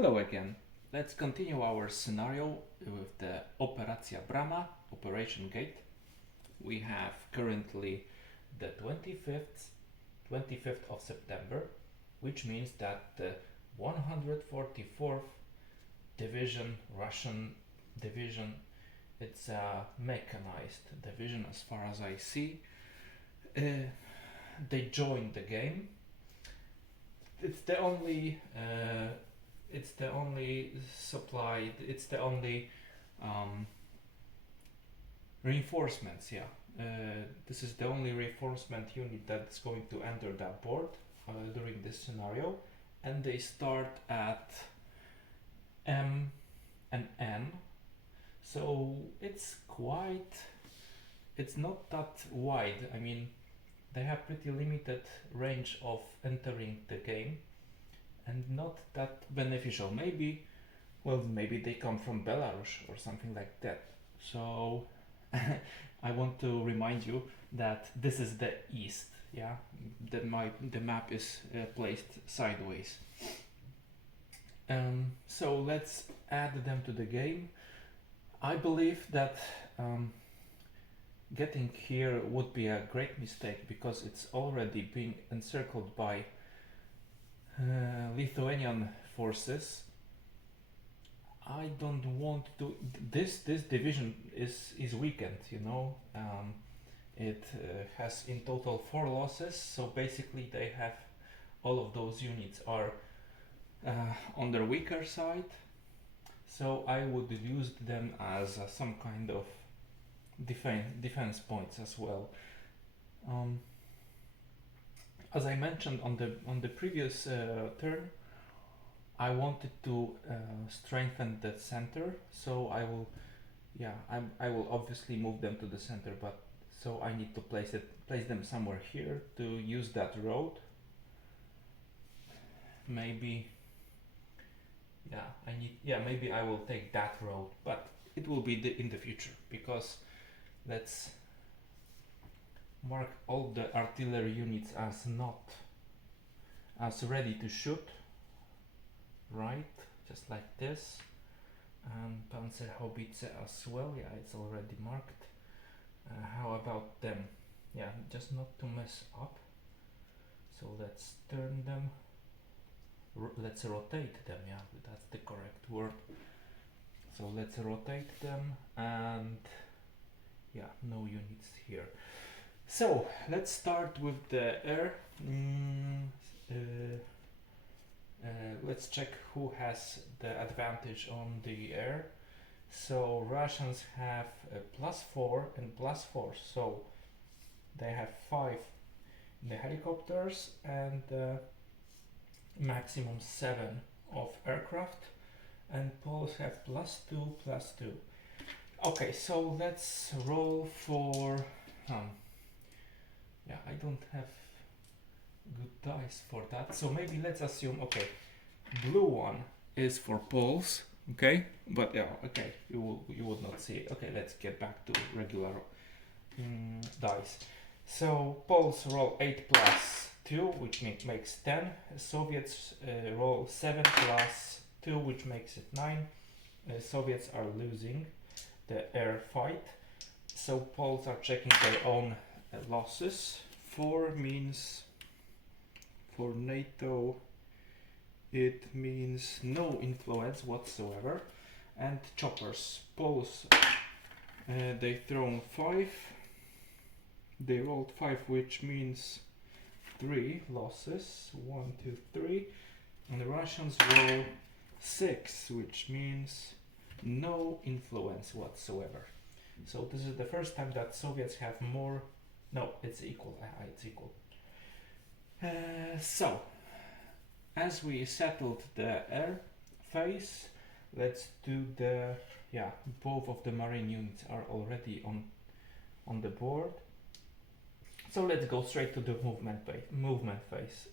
Hello again. Let's continue our scenario with the Operacja Brama, Operation Gate. We have currently the 25th of September, which means that the 144th Division, Russian division, it's a mechanized division as far as I see. They joined the game. It's the only supplied, it's the only reinforcements, this is the only reinforcement unit that's going to enter that board during this scenario, and they start at M and N, so it's not that wide. I mean, they have pretty limited range of entering the game and not that beneficial. Maybe they come from Belarus or something like that. So I want to remind you that this is the east, that the map is placed sideways. So let's add them to the game. I believe that getting here would be a great mistake because it's already being encircled by Lithuanian forces. I don't want to. This division is weakened. It has in total 4 losses. So basically, they have all of those units are on their weaker side. So I would use them as some kind of defense points as well. As I mentioned on the previous turn, I wanted to strengthen the center, so I will obviously move them to the center, but so I need to place them somewhere here to use that road. Maybe maybe I will take that road, but it will be in the future, because let's mark all the artillery units as ready to shoot, right, just like this, and Panzerhaubitze as well. It's already marked. How about them? Just not to mess up, so let's turn them, let's rotate them. That's the correct word. So let's rotate them, and no units here. So let's start with the air. Let's check who has the advantage on the air. So Russians have +4 and +4, so they have 5 in the helicopters and maximum 7 of aircraft, and Poles have +2, +2. Okay, so let's roll for I don't have good dice for that, so maybe let's assume, blue one is for Poles, but you would not see it. Let's get back to regular dice. So Poles roll 8 plus 2, which makes 10. Soviets roll 7 plus 2, which makes it 9. Soviets are losing the air fight, so Poles are checking their own losses. 4 means for NATO it means no influence whatsoever. And choppers, Poles, they thrown 5, they rolled 5, which means 3 losses, 1, 2, 3, and the Russians roll 6, which means no influence whatsoever. So this is the first time that Soviets have more. No, it's equal. It's equal. So, as we settled the air phase, let's do the both of the marine units are already on the board. So let's go straight to the movement phase.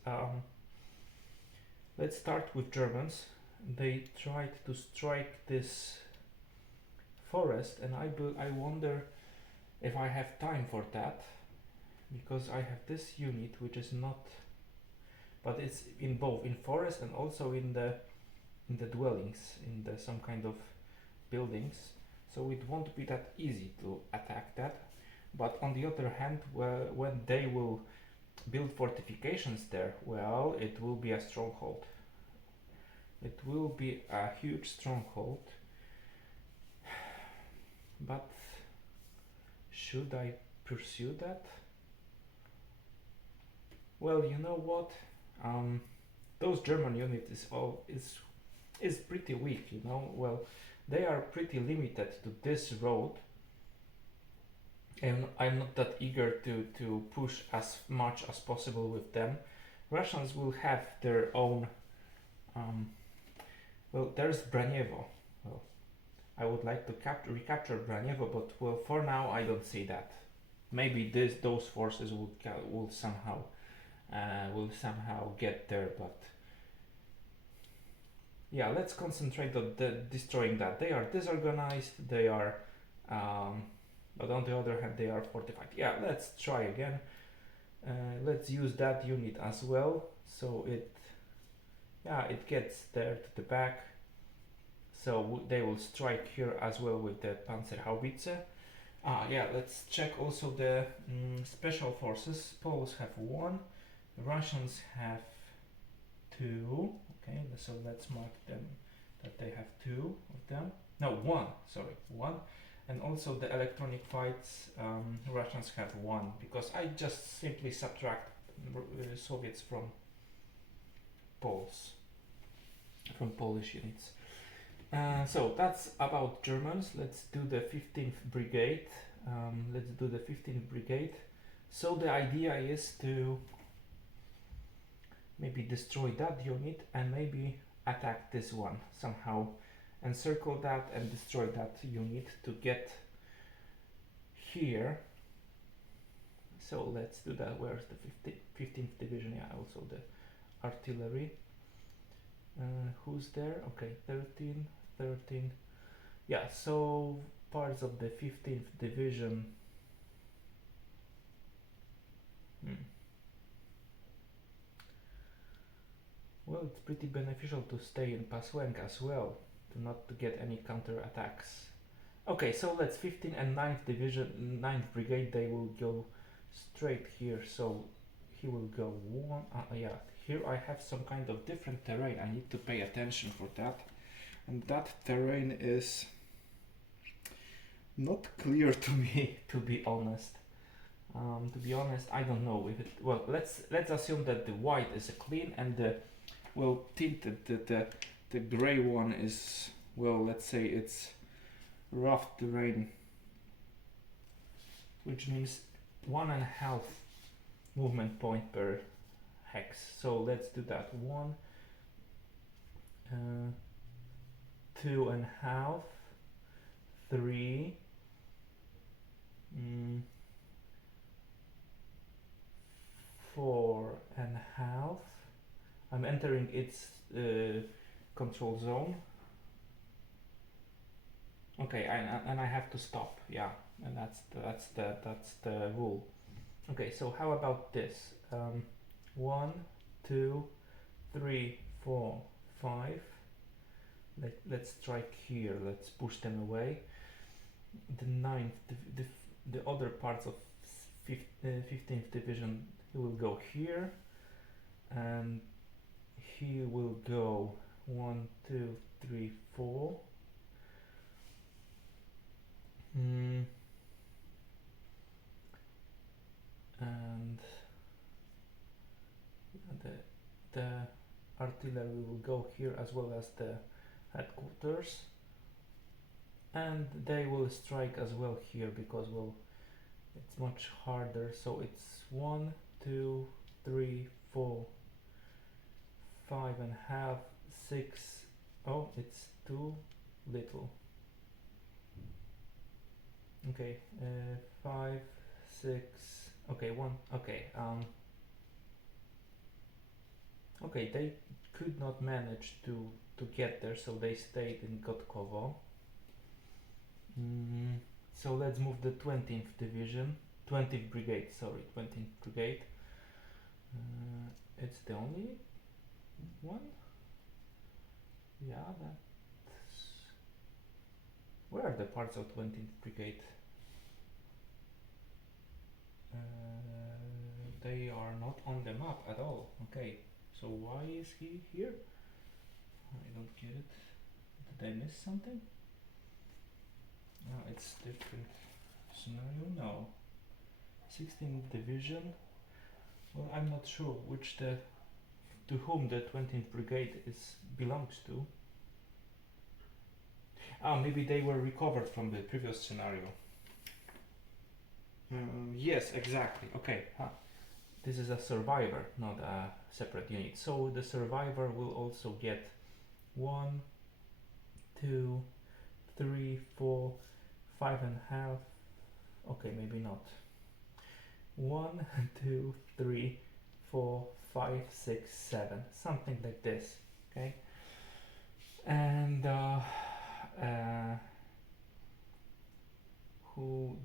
Let's start with Germans. They tried to strike this forest, and I wonder if I have time for that, because I have this unit which is not, but it's in both in forest and also in the dwellings, in the some kind of buildings, so it won't be that easy to attack that. But on the other hand, when they will build fortifications there, well, it will be a stronghold. It will be a huge stronghold. But should I pursue that? Well, you know what? Those German units is pretty weak, you know. Well, they are pretty limited to this road, and I'm not that eager to push as much as possible with them. Russians will have their own. Well, there's Braniewo. Well, I would like to recapture Braniewo, but well, for now I don't see that. Maybe those forces will somehow get there, but yeah, let's concentrate on destroying that. They are disorganized. They are, but on the other hand, they are fortified. Yeah, let's try again. Let's use that unit as well, so it gets there to the back. So they will strike here as well with the Panzerhaubitze. Yeah, let's check also the special forces. Poles have 1, the Russians have 2. Okay, so let's mark them that they have 2 of them. No, 1. Sorry, 1. And also the electronic fights, Russians have 1, because I just simply subtract Soviets from Poles, from Polish units. So that's about Germans. Let's do the 15th Brigade. So the idea is to maybe destroy that unit and maybe attack this one somehow, encircle that and destroy that unit to get here. So let's do that. Where's the 15th Division? Yeah, also the artillery. Who's there? Okay, 13. Yeah, so parts of the 15th Division. Well, it's pretty beneficial to stay in Paswenk as well, to get any counterattacks. Okay, so let's 15th and 9th Division, 9th Brigade, they will go straight here, so he will go 1, yeah, here I have some kind of different terrain, I need to pay attention for that, and that terrain is not clear to me, to be honest. I don't know if it, well, let's assume that the white is clean and the, well, tinted, the gray one is, well, let's say it's rough terrain, which means 1.5 movement point per hex. So let's do that. 1, 2.5, 3, 4.5. I'm entering its control zone. Okay, and I have to stop. Yeah, and that's the rule. Okay, so how about this? 1, 2, 3, 4, 5. Let's strike here. Let's push them away. The 9th, the other parts of 15th Division, he will go here, and he will go 1, 2, 3, 4. And the artillery will go here as well as the headquarters, and they will strike as well here because, well, it's much harder. So it's 1, 2, 3, 4, 5.5, 6. Oh, it's too little. Okay, 5, 6. Okay, 1. Okay, okay, they could not manage to get there, so they stayed in Gotkovo. So let's move the 20th Division, 20th Brigade, sorry, 20th Brigade. It's the only one? yeah, that's... Where are the parts of 20th Brigade? They are not on the map at all. Okay, so why is he here? I don't get it. Did I miss something? No, it's different scenario. No. 16th Division. Well, I'm not sure which the to whom the 20th Brigade is belongs to. Ah, maybe they were recovered from the previous scenario. Yes, exactly. Okay. Huh. This is a survivor, not a separate unit. So the survivor will also get 1, 2, 3, 4, 5.5. Okay, maybe not. 1, 2, 3, 4, 5, 6, 7, something like this. Okay, and who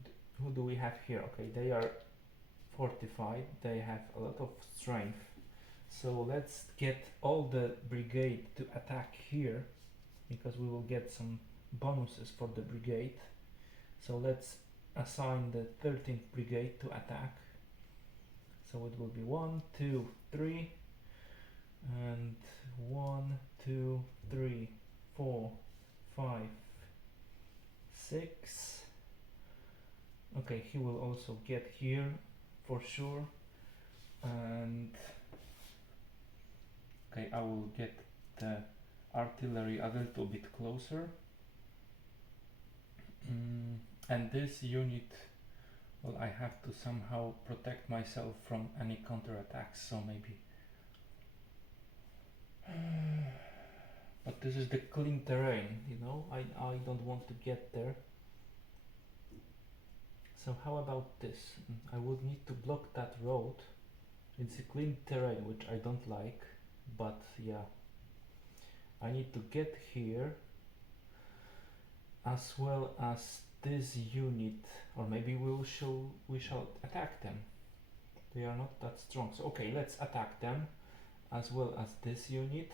do we have here? Okay, they are fortified. They have a lot of strength. So let's get all the brigade to attack here, because we will get some bonuses for the brigade. So let's assign the 13th brigade to attack. So it will be 1, 2, 3, and 1, 2, 3, 4, 5, 6. Okay, he will also get here for sure. And okay, I will get the artillery a little bit closer. And this unit, well, I have to somehow protect myself from any counterattacks, so maybe. But this is the clean terrain, you know, I don't want to get there. So how about this? I would need to block that road. It's a clean terrain, which I don't like, but yeah. I need to get here, as well as this unit, or maybe we shall attack them. They are not that strong. So okay, let's attack them, as well as this unit.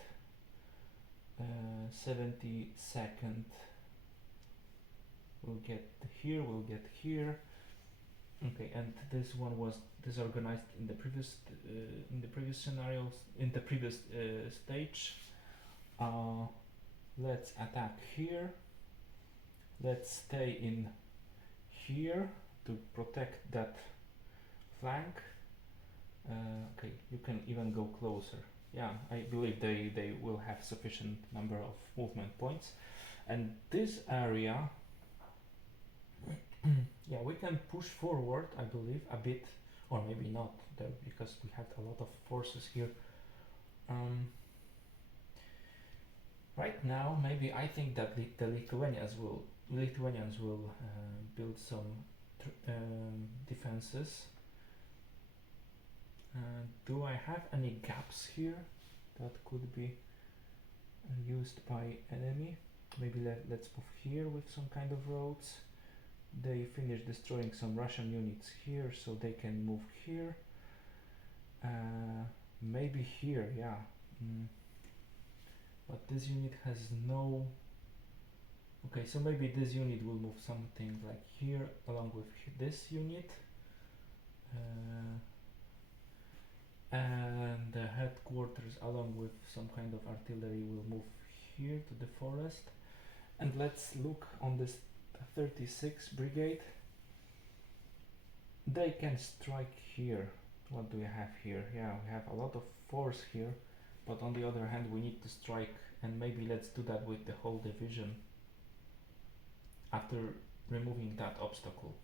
72nd we'll get here, we'll get here. Okay, and this one was disorganized in the previous scenarios, in the previous stage. Let's attack here. Let's stay in here to protect that flank. Okay, you can even go closer. Yeah, I believe they will have sufficient number of movement points. And this area, yeah, we can push forward, I believe, a bit, or maybe not, because we have a lot of forces here. Right now, maybe I think that the Lithuanians will build some defenses. Do I have any gaps here that could be used by enemy? Maybe let's move here with some kind of roads. They finish destroying some Russian units here, so they can move here. Maybe here, yeah. But this unit has no... Okay, so maybe this unit will move something like here along with this unit. And the headquarters along with some kind of artillery will move here to the forest. And let's look on this 36th brigade. They can strike here. What do we have here? Yeah, we have a lot of force here, but on the other hand we need to strike, and maybe let's do that with the whole division after removing that obstacle.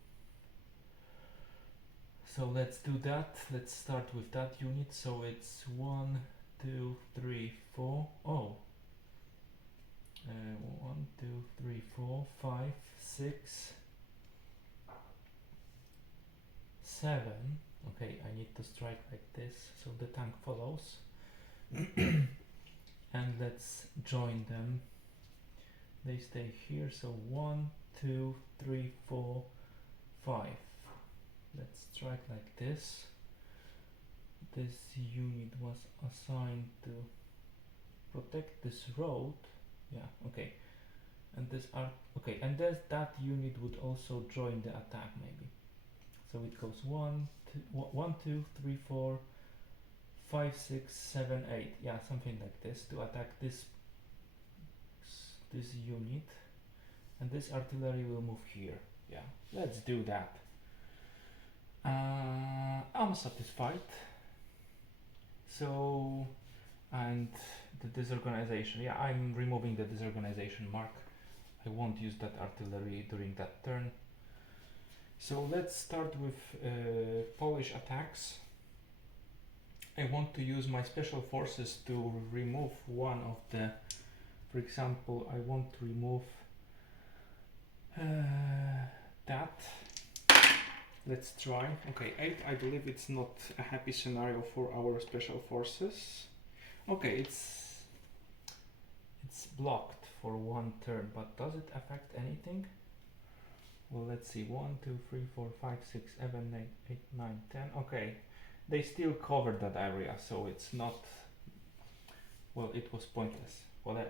So let's do that. Let's start with that unit. So it's 1, 2, 3, 4. Oh. 1, 2, 3, 4, 5, 6, 7. Okay, I need to strike like this so the tank follows. And let's join them. They stay here. So 1, 2, 3, 4, 5. Let's strike like this. This unit was assigned to protect this road. Yeah, okay. And this are okay, and there's that unit would also join the attack maybe. So it goes 1, 2, 3, 4, 5, 6, 7, 8. Yeah, something like this to attack this unit, and this artillery will move here. Yeah, let's do that. I'm satisfied. So, and the disorganization. Yeah, I'm removing the disorganization mark. I won't use that artillery during that turn. So let's start with Polish attacks. I want to use my special forces to remove one of the, for example, I want to remove that. Let's try. Okay, 8, I believe it's not a happy scenario for our special forces. Okay, it's blocked for one turn, but does it affect anything? Well, let's see. 1, 2, 3, 4, 5, 6, 7, 8, 9, 10. Okay, they still covered that area, so it's not. Well, it was pointless. Whatever.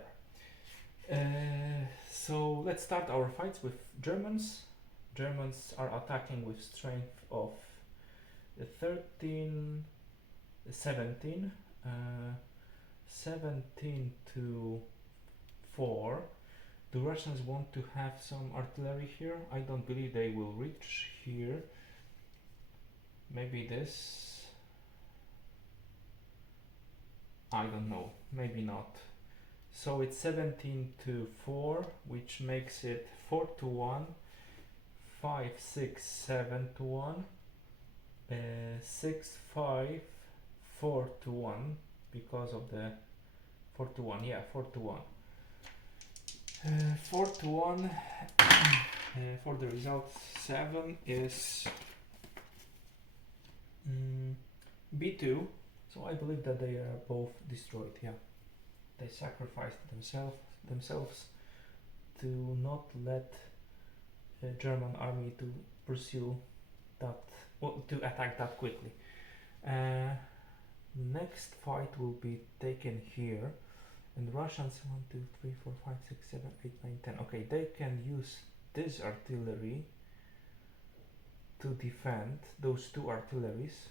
So let's start our fights with Germans. Germans are attacking with strength of 13, 17, 17 to 4. The Russians want to have some artillery here. I don't believe they will reach here. Maybe this. I don't know. Maybe not. So it's 17 to 4, which makes it 4 to 1, 5, 6, 7 to 1, 6, 5, 4 to 1, because of the 4 to 1, yeah, 4 to 1. 4 to 1, for the result 7 is B2, so I believe that they are both destroyed, yeah. They sacrificed themselves to not let the German army to pursue that, well, to attack that quickly. Next fight will be taken here, and Russians 1, 2, 3, 4, 5, 6, 7, 8, 9, 10. Okay, they can use this artillery to defend those two artilleries.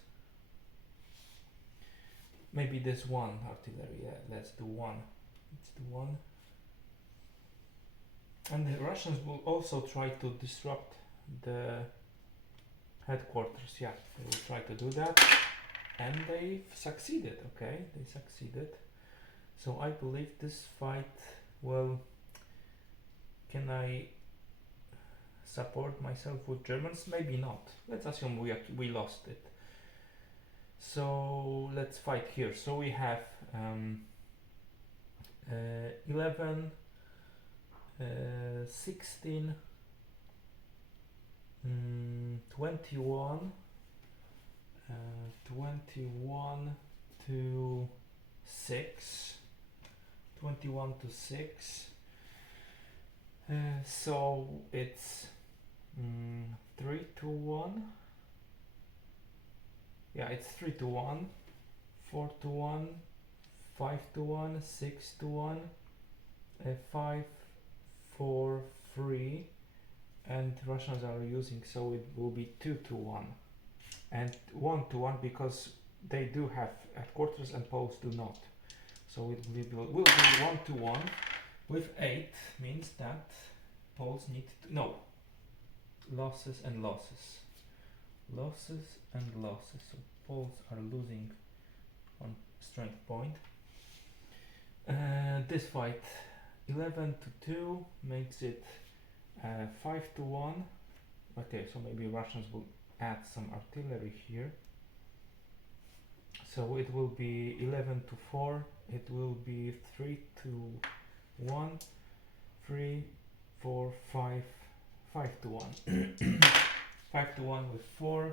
Maybe this one artillery, yeah, let's do one. Let's do one. And the Russians will also try to disrupt the headquarters, yeah, they will try to do that. And they've succeeded, okay, they succeeded. So I believe this fight, well, can I support myself with Germans? Maybe not. Let's assume we lost it. So let's fight here. So we have 11, 16, 21, 21 to 6, 21 to 6. So it's 3 to 1. Yeah, it's 3 to 1, 4 to 1, 5 to 1, 6 to 1, 5, 4, 3, and Russians are using, so it will be 2 to 1, and 1 to 1 because they do have headquarters and Poles do not. So it will be 1 to 1 with 8 means that Poles need to, no, losses and losses. Losses and losses, so Poles are losing on strength point. This fight 11 to 2 makes it 5 to 1. Okay, so maybe Russians will add some artillery here. So it will be 11 to 4, it will be 3 to 1, 3, 4, 5, 5 to 1. 5 to 1 with 4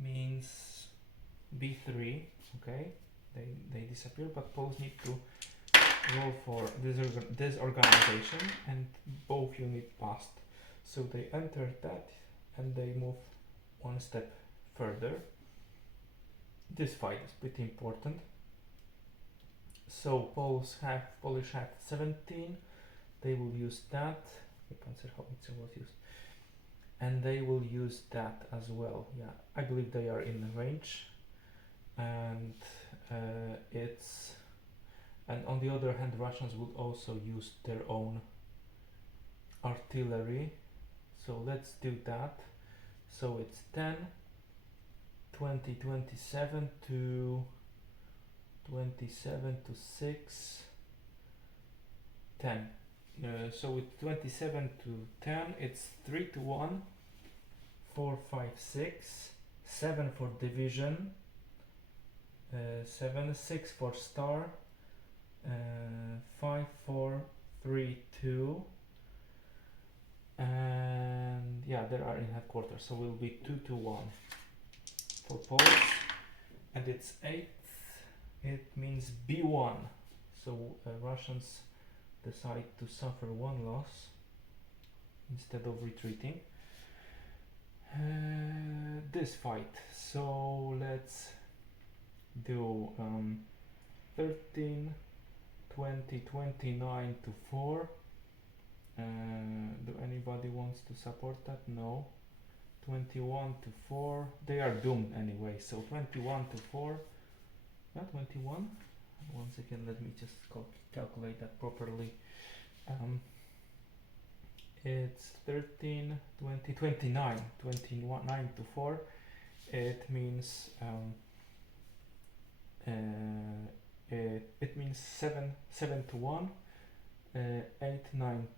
means B3, okay, they disappear, but Poles need to roll for disorganization, and both units passed. So they enter that and they move one step further. This fight is pretty important. So Polish have 17, They will use that. The Panzerhaubitze was used, and they will use that as well. Yeah, I believe they are in range, and and on the other hand, Russians would also use their own artillery. So let's do that. So it's 10, 20, 27 to 6, 10. So with 27 to 10, it's 3 to 1, 4, 5, 6, 7 for division, 7, 6 for star, 5, 4, 3, 2, and yeah, they are in headquarters, so will be 2 to 1 for Poles, and it's 8. It means B1, so Russians decide to suffer 1 loss instead of retreating. This fight, so let's do 13, 20, 29 to 4. Do anybody wants to support that? No. 21 to 4. They are doomed anyway, so 21 to 4. Not 21. One second, let me just calculate that properly. It's 13, 20, 29, 29 to 4. It means it means 7 to 1, 8, 9,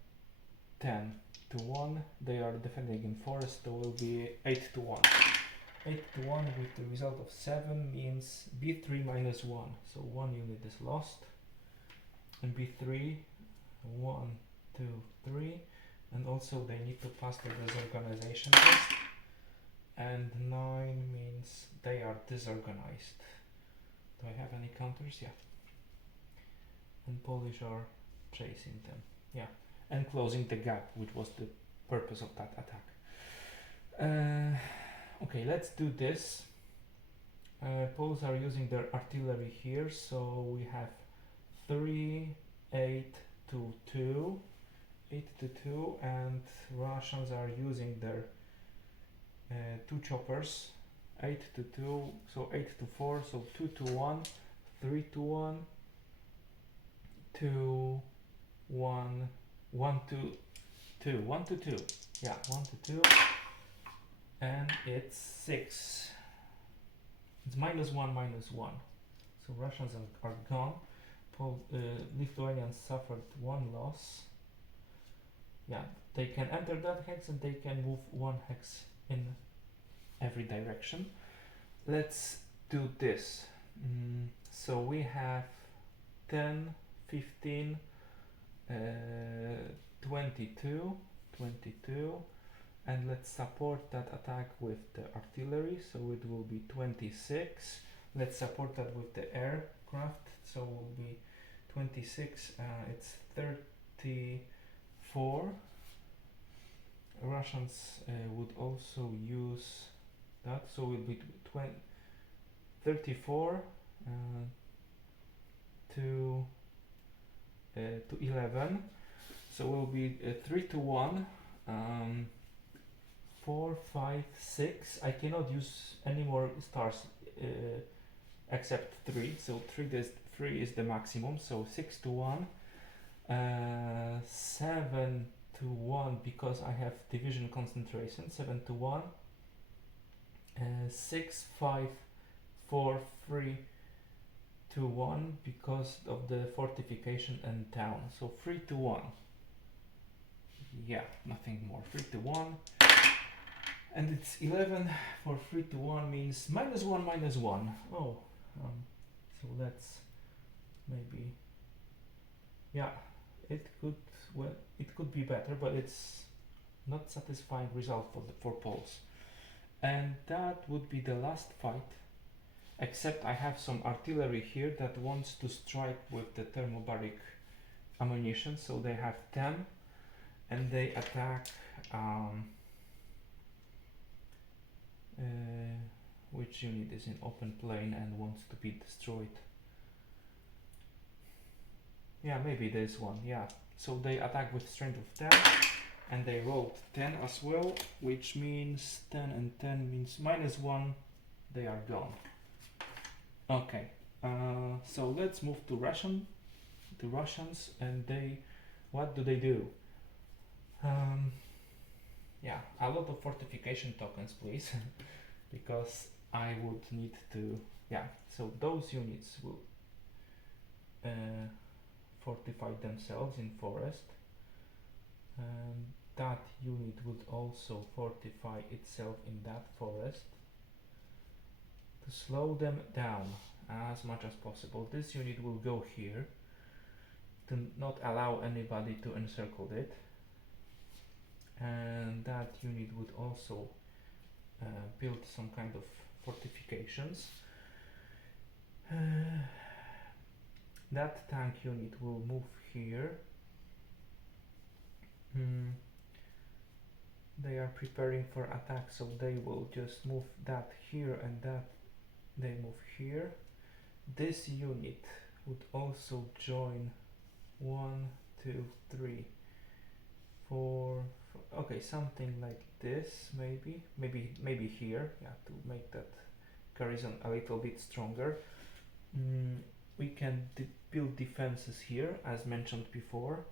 10 to 1. They are defending in forest, so will be 8 to 1. 8 to 1 with the result of 7 means B3 minus 1, so 1 unit is lost. And B3, 1, 2, 3, and also they need to pass the disorganization test. And 9 means they are disorganized. Do I have any counters? Yeah. And Polish are chasing them. Yeah. And closing the gap, which was the purpose of that attack. Okay, let's do this. Poles are using their artillery here, so we have 3, 8 to 2, 8 to 2, and Russians are using their 2 choppers, 8 to 2, so 8 to 4, so 2 to 1, 3 to 1, 2, 1, 1 to 2, 1 to 2, yeah, 1 to 2, and it's 6. It's -1, -1. So Russians are gone. Lithuanians suffered 1 loss. Yeah, they can enter that hex and they can move 1 hex in every direction. Let's do this. So we have 10, 15, 22, and let's support that attack with the artillery, so it will be 26. Let's support that with the aircraft, so it will be 26. It's 34. Russians would also use that, so it will be 34 to 11. So it will be 3 to 1. 4, 5, 6. I cannot use any more stars except 3. So 3 is the maximum. So 6 to 1. 7 to 1 because I have division concentration. 7 to 1. 6, 5, 4, 3 to 1 because of the fortification and town. So 3 to 1. Yeah, nothing more. 3 to 1. And it's 11 for 3 to 1 means -1, -1. Oh, so let's maybe, yeah, it could be better, but it's not satisfying result for Poles. And that would be the last fight, except I have some artillery here that wants to strike with the thermobaric ammunition, so they have 10, and they attack which unit is in open plane and wants to be destroyed. Yeah, maybe this one. Yeah, So they attack with strength of 10, and they rolled 10 as well, which means 10 and 10 means -1. They are gone. Okay, so let's move to the Russians, and what do they do? Yeah, a lot of fortification tokens, please, because I would need to. Yeah, so those units will fortify themselves in forest. That unit would also fortify itself in that forest to slow them down as much as possible. This unit will go here to not allow anybody to encircle it, and that unit would also build some kind of fortifications. That tank unit will move here. They are preparing for attack, so they will just move that here, and that they move here. This unit would also join 1, 2, 3, 4, okay, something like this, maybe here, yeah, to make that garrison a little bit stronger. We can build defenses here, as mentioned before.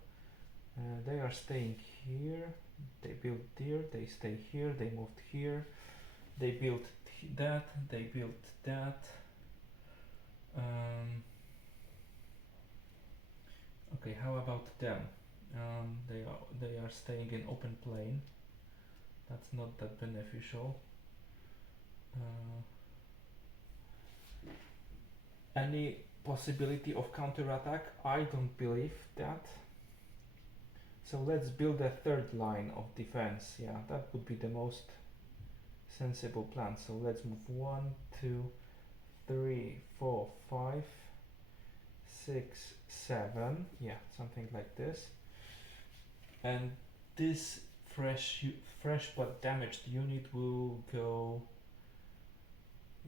They are staying here, they built there, they stay here, they moved here, they built that, they built that. Okay, how about them? They are staying in open plain. That's not that beneficial. Any possibility of counterattack? I don't believe that. So let's build a third line of defense. Yeah, that would be the most sensible plan. So let's move 1, 2, 3, 4, 5, 6, 7. Yeah, something like this. And this fresh but damaged unit will go.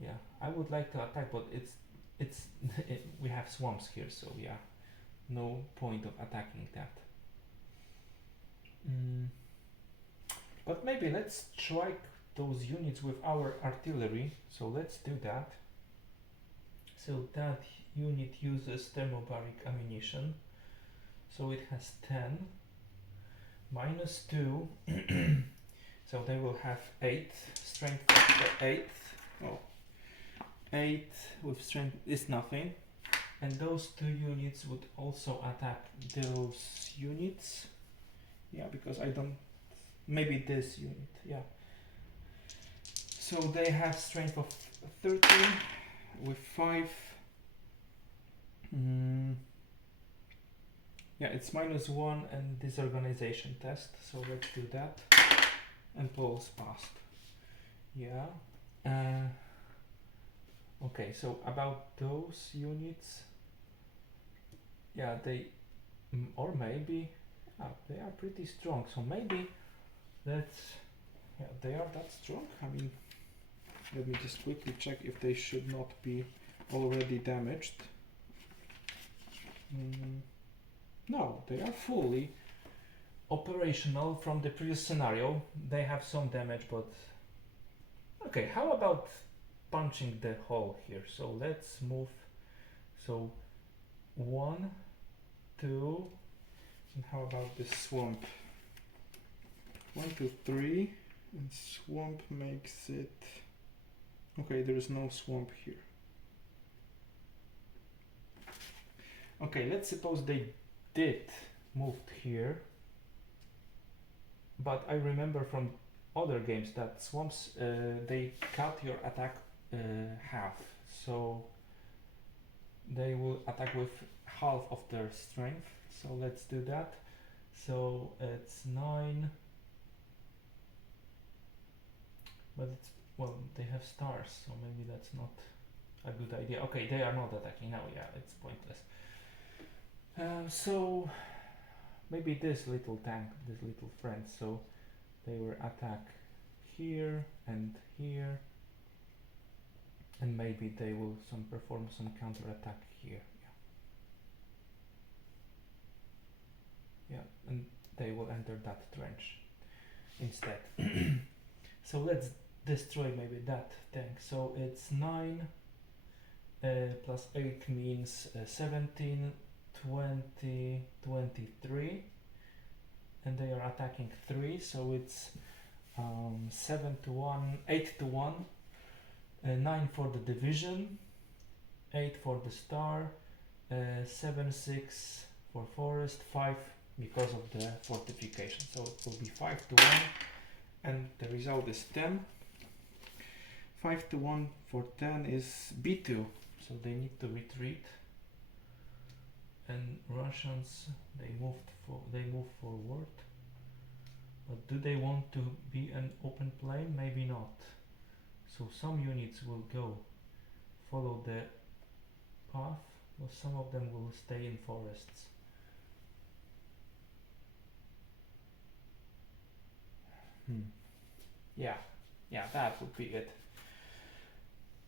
Yeah, I would like to attack, but we have swamps here, so yeah, no point of attacking that. But maybe let's strike those units with our artillery, so let's do that. So that unit uses thermobaric ammunition, so it has 10 minus 2 so they will have 8 strength of 8. Oh, 8 with strength is nothing, and those 2 units would also attack those units. Yeah, because I don't, maybe this unit, yeah. So they have strength of 13 with 5. Yeah, it's -1 and disorganization test, so let's do that. And Paul's passed. Yeah. Okay, so about those units, yeah, they, or maybe, yeah, they are pretty strong, so maybe that's, yeah, they are that strong. I mean, let me just quickly check if they should not be already damaged. No, they are fully operational from the previous scenario. They have some damage, but okay, how about punching the hole here? So let's move, so 1, 2, and how about this swamp? 1, 2, 3, and swamp makes it, okay, there is no swamp here. Okay, let's suppose they did moved here, but I remember from other games that swamps, they cut your attack half, so they will attack with half of their strength. So let's do that. So it's 9, but it's, well, they have stars, so maybe that's not a good idea. Okay, they are not attacking now. Yeah, it's pointless. So maybe this little tank, this little friend, so they will attack here and here, and maybe they will perform some counterattack here. Yeah, they will enter that trench instead. So let's destroy maybe that tank. So it's 9 plus 8 means 17, 20, 23, and they are attacking 3, so it's 7 to 1, 8 to 1, 9 for the division, 8 for the star, 7, 6 for forest, 5 because of the fortification. So it will be 5 to 1, and the result is 10. 5 to 1 for 10 is B2, so they need to retreat. And Russians, they move forward. But do they want to be an open plain? Maybe not. So some units will go follow the path, but some of them will stay in forests. Yeah, that would be it.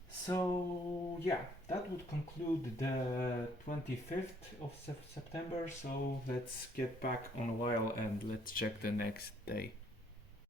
So yeah, that would conclude the 25th of September. So let's get back on a while and let's check the next day.